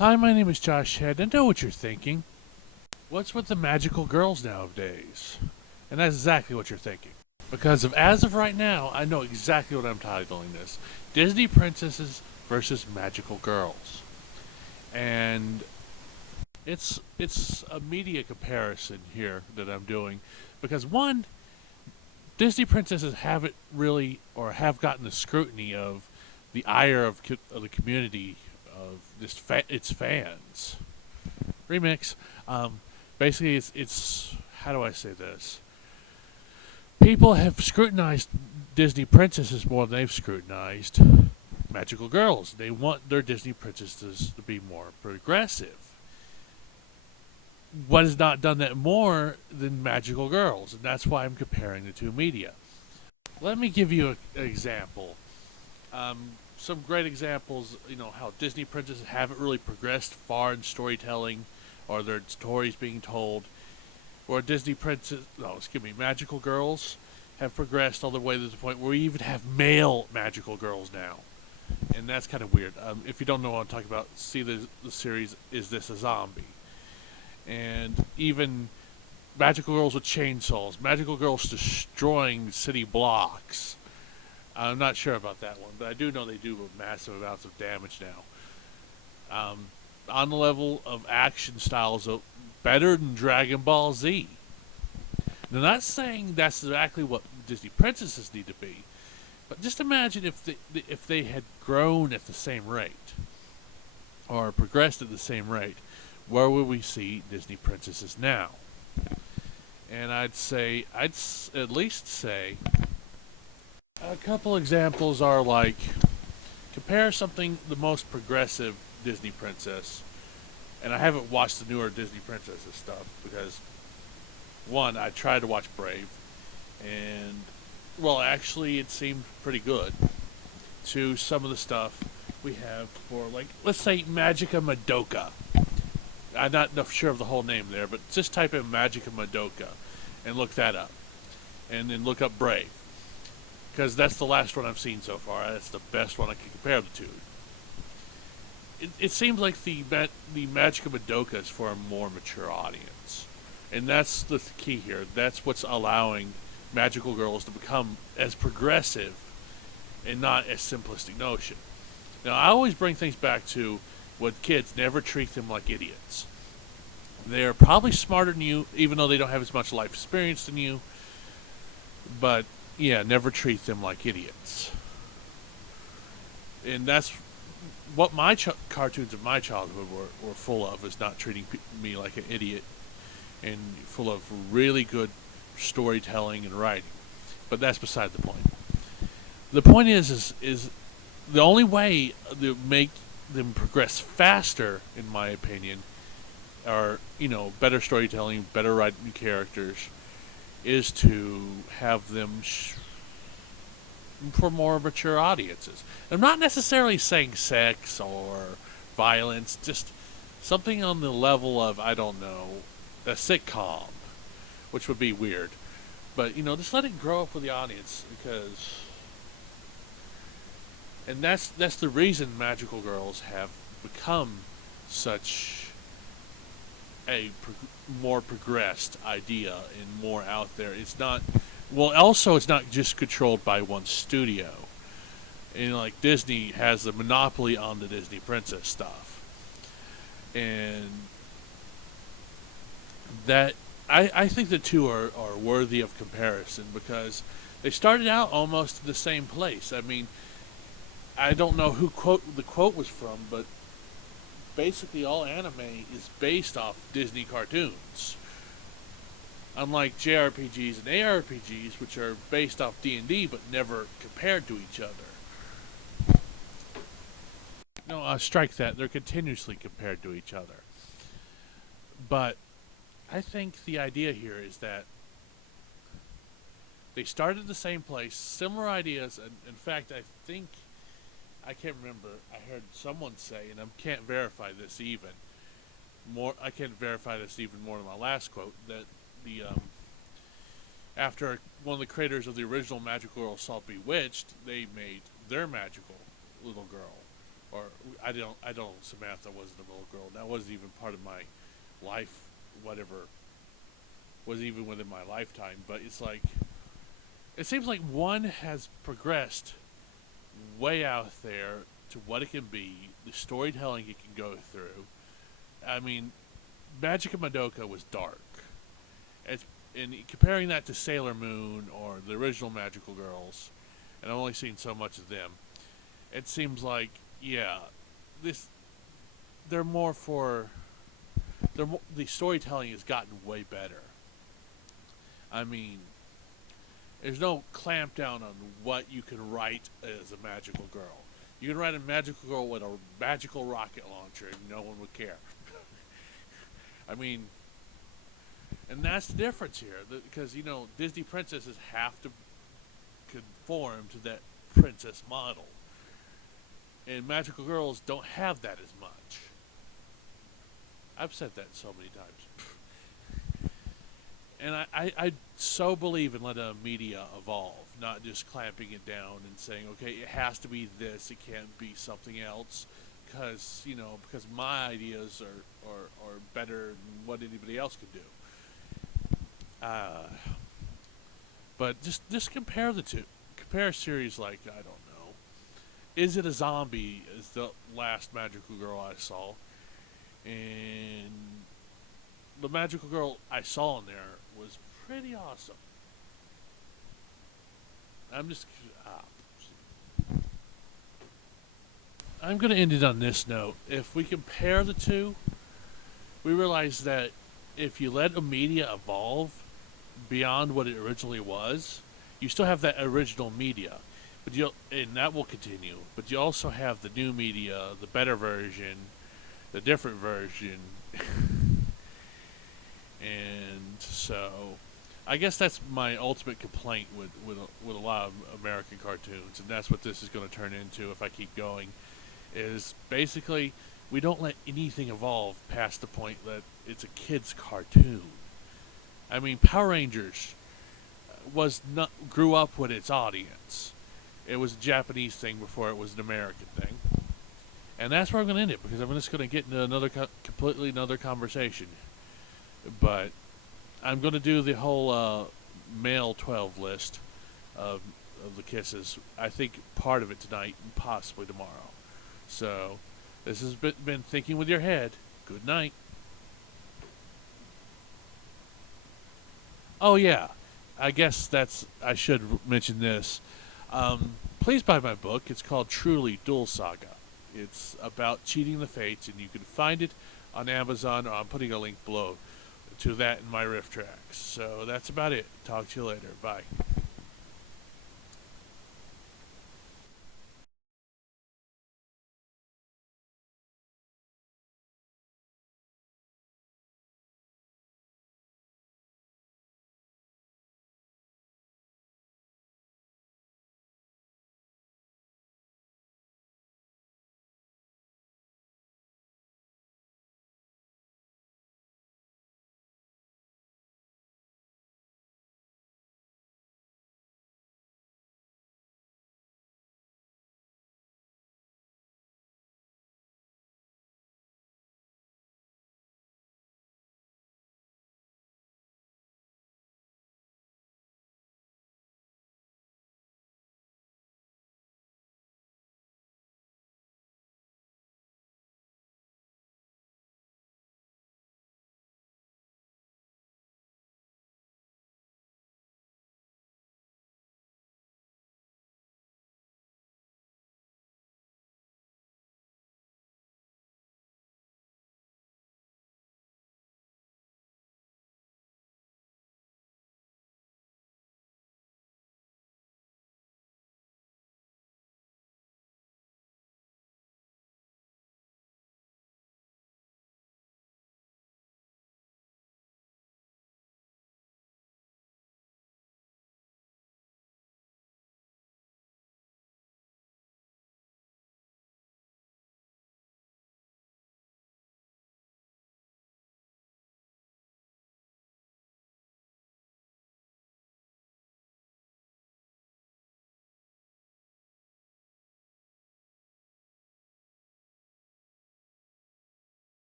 Hi, my name is Josh Head. I know what you're thinking. What's with the magical girls nowadays? And that's exactly what you're thinking. Because as of right now, I know exactly what I'm titling this. Disney Princesses versus Magical Girls. And it's a media comparison here that I'm doing. Because one, Disney princesses haven't really or have gotten the scrutiny of the ire of the community of its fans. Remix. Um, Basically, it's how do I say this? People have scrutinized Disney princesses more than they've scrutinized magical girls. They want their Disney princesses to be more progressive. What has not done that more than magical girls? And that's why I'm comparing the two media. Let me give you an example. Some great examples, how Disney princesses haven't really progressed far in storytelling or their stories being told, or magical girls have progressed all the way to the point where we even have male magical girls now. And that's kind of weird. If you don't know what I'm talking about, see the series Is This a Zombie? And even magical girls with chainsaws, magical girls destroying city blocks. I'm not sure about that one, but I do know they do massive amounts of damage now. On the level of action styles, better than Dragon Ball Z. Now, not saying that's exactly what Disney princesses need to be, but just imagine if they had grown at the same rate or progressed at the same rate, where would we see Disney princesses now? And I'd at least say a couple examples are like compare the most progressive Disney princess, and I haven't watched the newer Disney princesses stuff because one, I tried to watch Brave, and well, actually, it seemed pretty good. To some of the stuff we have for like, let's say Magica Madoka. I'm not enough sure of the whole name there, but just type in Magica Madoka and look that up, and then look up Brave, because that's the last one I've seen so far. That's the best one I can compare the two. It seems like the Magica Madoka is for a more mature audience, and that's the key here. That's what's allowing magical girls to become as progressive and not as simplistic notion. Now, I always bring things back to with kids, never treat them like idiots. They're probably smarter than you, even though they don't have as much life experience than you. But, yeah, never treat them like idiots. And that's what my cartoons of my childhood were full of, is not treating me like an idiot, and full of really good storytelling and writing. But that's beside the point. The point is the only way to make them progress faster, in my opinion, are better storytelling, better writing characters, is to have them for more mature audiences. I'm not necessarily saying sex or violence, just something on the level of, I don't know, a sitcom, which would be weird. But just let it grow up with the audience, and that's the reason magical girls have become such a more progressed idea and more out there. It's not also it's not just controlled by one studio. And like Disney has the monopoly on the Disney princess stuff, and that I think the two are worthy of comparison because they started out almost in the same place. I mean, I don't know who the quote was from, but basically all anime is based off Disney cartoons. Unlike JRPGs and ARPGs, which are based off D&D but never compared to each other. No, strike that. They're continuously compared to each other. But I think the idea here is that they started the same place, similar ideas, and in fact, I can't remember. I heard someone say, and I can't verify this even more. I can't verify this even more than my last quote. That the after one of the creators of the original Magical Girl saw Bewitched, they made their magical little girl, or I don't. Samantha wasn't a little girl. That wasn't even part of my life. Whatever was even within my lifetime. But it's like it seems like one has progressed way out there to what it can be, the storytelling it can go through. I mean, Magic of Madoka was dark. It's and comparing that to Sailor Moon or the original Magical Girls, and I've only seen so much of them. It seems like yeah, this they're more for the storytelling has gotten way better. I mean, there's no clamp down on what you can write as a magical girl. You can write a magical girl with a magical rocket launcher and no one would care. I mean, and that's the difference here. Because, Disney princesses have to conform to that princess model. And magical girls don't have that as much. I've said that so many times. And I so believe in letting media evolve, not just clamping it down and saying, okay, it has to be this, it can't be something else, because my ideas are better than what anybody else can do. But just compare the two. Compare a series like, I don't know, Is It a Zombie is the last magical girl I saw. And the magical girl I saw in there was pretty awesome. I'm just. I'm going to end it on this note. If we compare the two, we realize that if you let a media evolve beyond what it originally was, you still have that original media, and that will continue. But you also have the new media, the better version, the different version, and so I guess that's my ultimate complaint with a lot of American cartoons, and that's what this is going to turn into if I keep going. Is basically we don't let anything evolve past the point that it's a kid's cartoon. I mean, Power Rangers was not grew up with its audience. It was a Japanese thing before it was an American thing, and that's where I'm going to end it because I'm just going to get into completely another conversation. But I'm going to do the whole male 12 list of the kisses. I think part of it tonight and possibly tomorrow. So, this has been Thinking with Your Head. Good night. Oh, yeah. I guess I should mention this. Please buy my book. It's called Truly Duel Saga. It's about cheating the fates, and you can find it on Amazon, or I'm putting a link below to that in my riff tracks. So that's about it. Talk to you later. Bye.